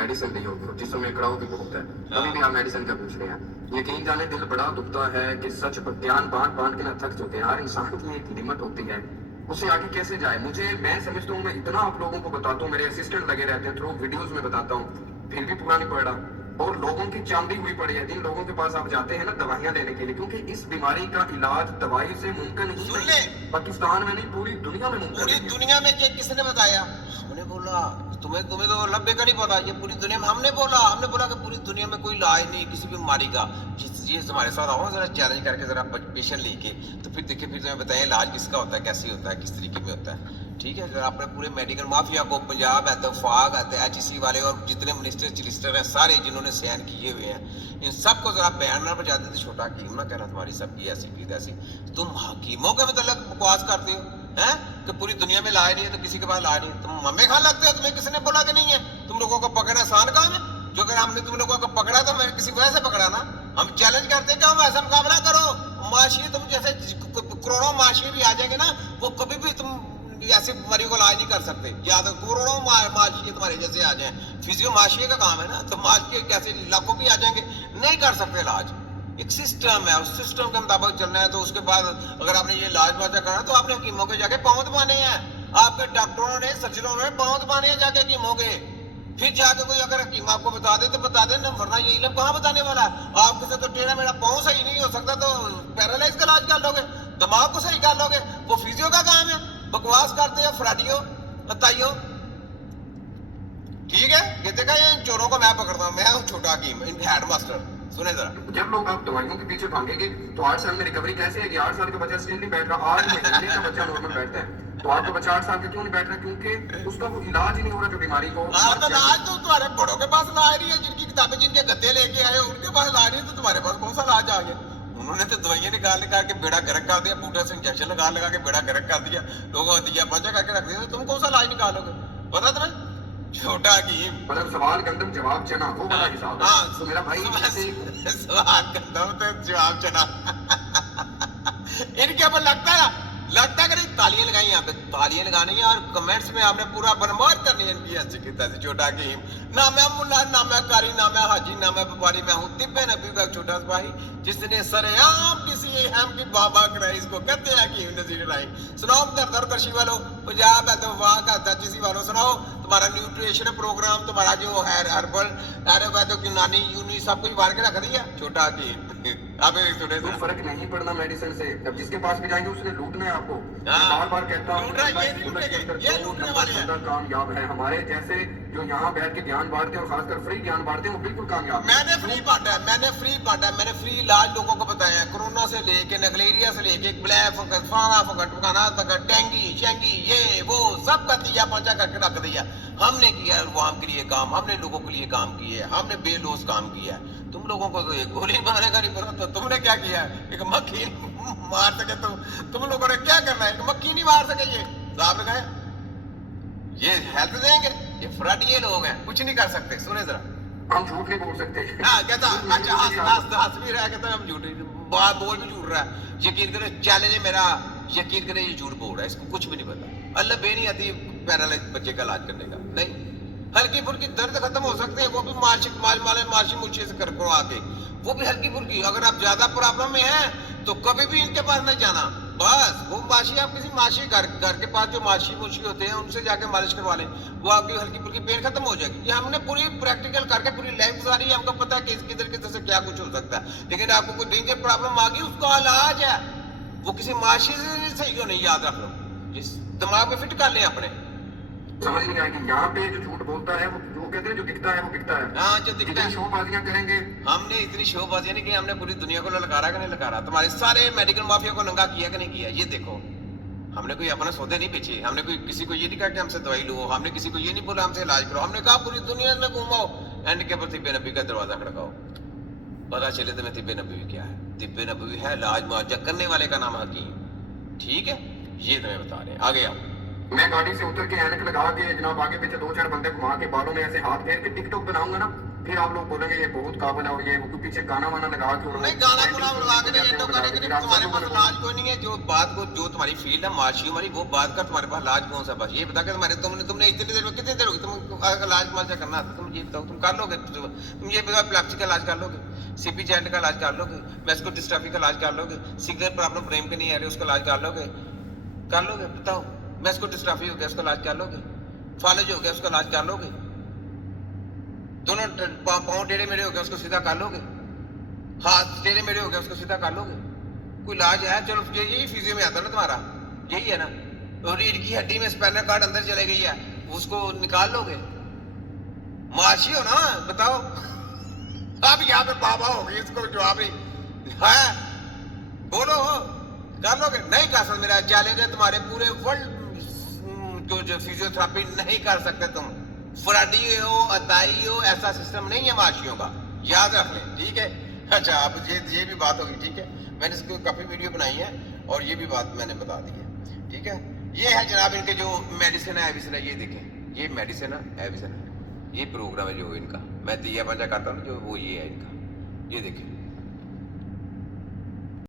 Medicine दी हो जिसम में कड़ाव भी बहुत है, अभी भी आप मेडिसिन का पूछ रहे हैं। यकीन जाने दिल बड़ा दुखता है कि सच पर ज्ञान बांट बांट के ना थक चुके हैं। हर इंसान की एक लिमिट होती है, उससे आगे कैसे जाए। मैं समझता हूँ मैं इतना आप लोगों को बताता हूँ, मेरे असिस्टेंट लगे रहते हैं, थ्रू वीडियोस में बताता हूँ, फिर भी पूरा नहीं पड़ रहा। और लोगों की चांदी हुई पड़ी है। जिन लोगों के पास आप जाते हैं ना दवाइयाँ लेने के लिए, क्योंकि इस बीमारी का इलाज दवाई से मुमकिन ही सुन नहीं, ले। पाकिस्तान में नहीं पूरी दुनिया में मुमकिन पूरी नहीं है। दुनिया में किसने बताया? हमने बोला तुम्हें तुम्हें तो लब्बे का नहीं पता, ये पूरी दुनिया में हमने बोला कि पूरी दुनिया में कोई इलाज नहीं किसी बीमारी का। ये हमारे साथ आओ जरा चैलेंज करके जरा पेशेंट लेके, तो फिर देखिए फिर तुम्हें बताएं इलाज किसका होता है, कैसे होता है, किस तरीके में होता है। ठीक है, जरा अपने पूरे मेडिकल माफिया को, पंजाब है तो फाग है तो HEC वाले और जितने मिनिस्टर चिलिस्टर हैं सारे जिन्होंने सैन किए हुए हैं, इन सबको जरा बैन ना बजा देते। छोटा हकीम ना कहना तुम्हारी सबकी ऐसी की तैसी। तुम हकीमों के मतलब बकवास करते हो हैं कि पूरी दुनिया में इलाज नहीं है तो किसी के पास इलाज नहीं। तुम मम्मे खान लगते हो, तुम्हें किसने बोला कि नहीं है? तुम लोगों को पकड़ना आसान काम है? जो अगर हमने तुम लोगों को पकड़ा तो मैं किसी वजह से पकड़ा ना। हम चैलेंज करते हैं कि हम ऐसा मुकाबला करो। माशी तुम जैसे करोड़ों माशी भी आ जाएंगे ना, वो कभी भी तुम ऐसी बीमारी को इलाज नहीं कर सकते। या तो करोड़ों माशी तुम्हारे जैसे आ जाए, फिजियो माशी का काम है ना, तो माशी कैसे लाखों भी आ जाएंगे, नहीं कर सकते इलाज। एक सिस्टम है, उस सिस्टम के मुताबिक चलना है। तो उसके बाद अगर आपने ये इलाज बाजा करना तो आपने हकीमों के जाके पाँव दबाने हैं। आपके डॉक्टरों ने सर्जनों ने पाँव दबाने हैं जाके हकीमों के। फिर जाके कोई अगर हकीम आपको बता दे तो बता दे ना, वरना ये इल्म कहाँ बताने वाला है? आपके से तो टेढ़ा मेरा पाँव सही नहीं हो सकता तो पैरालाइज का इलाज कर लोगे, दिमाग को सही कर लोगे, वो फिजियो का काम है। बकवास करते हो फ्राडियो बताइयो। ठीक है, ये देखा ये चोरों को मैं पकड़ता हूँ, मैं हूँ छोटा हकीम, हेड मास्टर। सुने जरा, जब लोग आप दवाइयों के पीछे भागेंगे तो 8 साल में रिकवरी कैसे है कि 8 साल का बच्चा स्टिल नहीं बैठ रहा, 8 महीने का बच्चा नॉर्मल बैठता है, तो आपका बच्चा 8 साल का क्यों नहीं बैठ रहा? क्योंकि उसका वो इलाज ही नहीं हो रहा जो बीमारी को। तो इलाज तो तुम्हारे बड़ों के पास इलाज नहीं है, जिनकी किताबें जिनके गद्दे लेके आए उनके पास इलाज नहीं, तो तुम्हारे पास कौन सा इलाज आ गया? उन्होंने तो दवाइयां निकाल निकाल के बेड़ा गर्क कर दिया, बूटा से इंजेक्शन लगा लगा के बेड़ा गर्क कर दिया, लोगों को दिया बचा करके रख दिया। तुम कौन सा इलाज निकालोगे? पता तुम्हें? छोटा हकीम। मतलब सवाल गंदम जवाब चना, वो वाला हिसाब है। हाँ, तो मेरा भाई सवाल गंदम तो जवाब चना। इनके ऊपर लगता है कि नहीं? तालियां लगाई यहाँ पे, तालियां लगानी है और कमेंट्स में आपने पूरा बरमार करनी है इनकी ऐसी की तैसी। छोटा हकीम ना मैं मुल्ला, ना मैं कारी, ना मैं हाजी, ना मैं व्यापारी, मैं हूँ तिब्बे नबी का छोटा सिपाही जिसने सरेआम किसी हम की बाबा कराई। इसको कहते हैं हकीम नजीर लाई। सुनाओ दर कृषि वालों, पंजाब है तो वहाँ का HEC वालों सुनाओ तुम्हारा न्यूट्रिशन प्रोग्राम, तुम्हारा जो है हर्बल आयुर्वेदिक यूनानी यूनी सब कुछ मार के रख दिया। छोटा हकीम कोई फर्क नहीं पड़ना मेडिसिन से। जब जिसके पास भी जाएंगे उसने लूटना है आपको। बार बार कहता हूँ कामयाब है हमारे जैसे जो यहाँ बैठ के ज्ञान बांटते हैं और खासकर फ्री ज्ञान बांटते हैं, वो बिल्कुल कामयाब। मैंने फ्री बांटा मैंने फ्री इलाज लोगों को बताया है। कोरोना से लेके नगलेरिया से लेके ब्लैक फंगस, फाना फंगस, टुकाना तक, डेंगी शेंगी ये वो सब कर दिया, पहुंचा करके रख दिया। हमने किया अवाम के लिए काम, हमने लोगों के लिए काम किए, हमने बेलोस काम किया है। तुम लोगों को तो एक गोली मारने का नहीं पता, तो तुमने क्या किया? एक मक्खी मार सके तुम लोगों ने क्या करना है? एक मक्खी नहीं मार सके ये साहब लगाए, ये हेल्थ देंगे, ये फ्रॉडी लोग हैं, कुछ नहीं कर सकते। सुने जरा, हम झूठ नहीं बोल सकते। हाँ कहता अच्छा हंस भी रहा है, कहता हम झूठ बोल भी झूठ रहा है। यकीन करे चैलेंज है मेरा, यकीन करे ये झूठ बोल रहा है, इसको कुछ भी नहीं पता। अल्लाह बे नहीं आती पैरालाइज बच्चे का इलाज करने का। नहीं, हल्की फुल्की दर्द खत्म हो सकते हैं, वो भी मार्शी मुर्शी से कर आके, वो भी हल्की फुल्की। अगर आप ज्यादा प्रॉब्लम में हैं तो कभी भी इनके पास नहीं जाना। बस वो माशी, आप किसी माशी घर के पास जो माशी मुर्शी होते हैं उनसे जाके मालिश करवा लें, वो आपकी हल्की फुल्की पेन खत्म हो जाएगी। ये हमने पूरी प्रैक्टिकल करके पूरी लाइफ गुजारी है, हमको पता है कि किधर किधर से क्या कुछ हो सकता है। लेकिन आपको कोई डेंजर प्रॉब्लम आ गई, उसका इलाज है, वो किसी माशी से सही हो नहीं, याद रख लो, जिस दिमाग में फिट कर लें अपने। समझ नहीं आएगी यहाँ पे जो झूठ बोलता है, वो जो कहते हैं जो दिखता है वो बिकता है। हाँ, जो दिखता है। शोबाजियां करेंगे, हमने इतनी शोबाजियां नहीं की, हमने पूरी दुनिया को ललकारा कि नहीं ललकारा? तुम्हारे सारे मेडिकल माफिया को नंगा किया कि नहीं किया? ये देखो, हमने कोई अपना सौदे नहीं बेचे, हमने कोई किसी को ये नहीं कहा कि हमसे दवाई लो, हमने किसी को ये नहीं बोला हमसे इलाज करो। हमने कहा पूरी दुनिया में घूमाओ, एंड के ऊपर तिब्बे नबी का दरवाजा खड़काओ, पता चले तुम्हें तिब्बे नबी क्या है। तिब्बे नबी है इलाज मुआवजा करने वाले का नाम हकीम। ठीक है, ये तुम्हें बता रहे हैं। आगे आओ। मैं गाड़ी से उतर के ऐनक लगा के जनाब आगे पीछे 2-4 बंदे घुमा के बालों में ऐसे हाथ फेर के टिकटॉक बनाऊंगा ना, फिर आप लोग बोलेंगे ये बहुत काबिल है और ये वो पीछे गाना वाना लगा के और नहीं गाना गुना लगा के नहीं तो करने के लिए तुम्हारे पास इलाज कोई नहीं है। जो बात को जो तुम्हारी फील्ड है मार्शी हमारी वो बात कर, तुम्हारे पास इलाज कौन सा? बस ये बता के तुमने इतनी देर में कितनी देर होगी तुम इलाज माल से करना था? तुम ये बताओ तुम कर लोगे? तुम ये बताओ एपिलेप्सी का इलाज कर लोगे, सीपी जॉइंट का इलाज कर लोगे, मैस्कुलर डिस्ट्रॉफी का इलाज कर लोगे, सिगरेट प्रॉब्लम ब्रेन के नहीं आ रही उसका इलाज कर लोगे? बताओ। मैस्कुलर डिस्ट्रॉफी हो गया उसका इलाज कर लोगे? फालेज हो गया उसका इलाज कर लोगे? दोनों पाँव टेढ़े मेढ़े हो गए उसको सीधा कर लोगे? हाथ टेढ़े मेढ़े हो गए उसको सीधा कर लोगे? कोई इलाज है? चलो यही फिजियो में आता है ना तुम्हारा, यही है ना। और रीढ़ की हड्डी में स्पाइनल कार्ड अंदर चले गई है, उसको निकाल लोगे? मार्शी हो ना, बताओ। अब यहाँ पे बाबा हो गई, इसको जवाब नहीं है, बोलो कर लोगे? नहीं कर सकते। मेरा चैलेंज है, तुम्हारे पूरे वर्ल्ड जो फिजियोथेरेपी नहीं कर सकते तुम। फ्राडी हो, अताई हो, ऐसा सिस्टम नहीं है मार्शियों का, याद रख लें, ठीक है? अच्छा, अब ये भी बात होगी, ठीक है? मैंने इसको काफ़ी वीडियो बनाई है और ये भी बात मैंने बता दी है, ठीक है? ये है जनाब इनके जो मेडिसिन है, एविसन है, ये देखें, ये मेडिसिन है, एविसन है, ये प्रोग्राम है जो इनका मैं दिया बजा करता हूँ जो वो ये है इनका, ये देखें।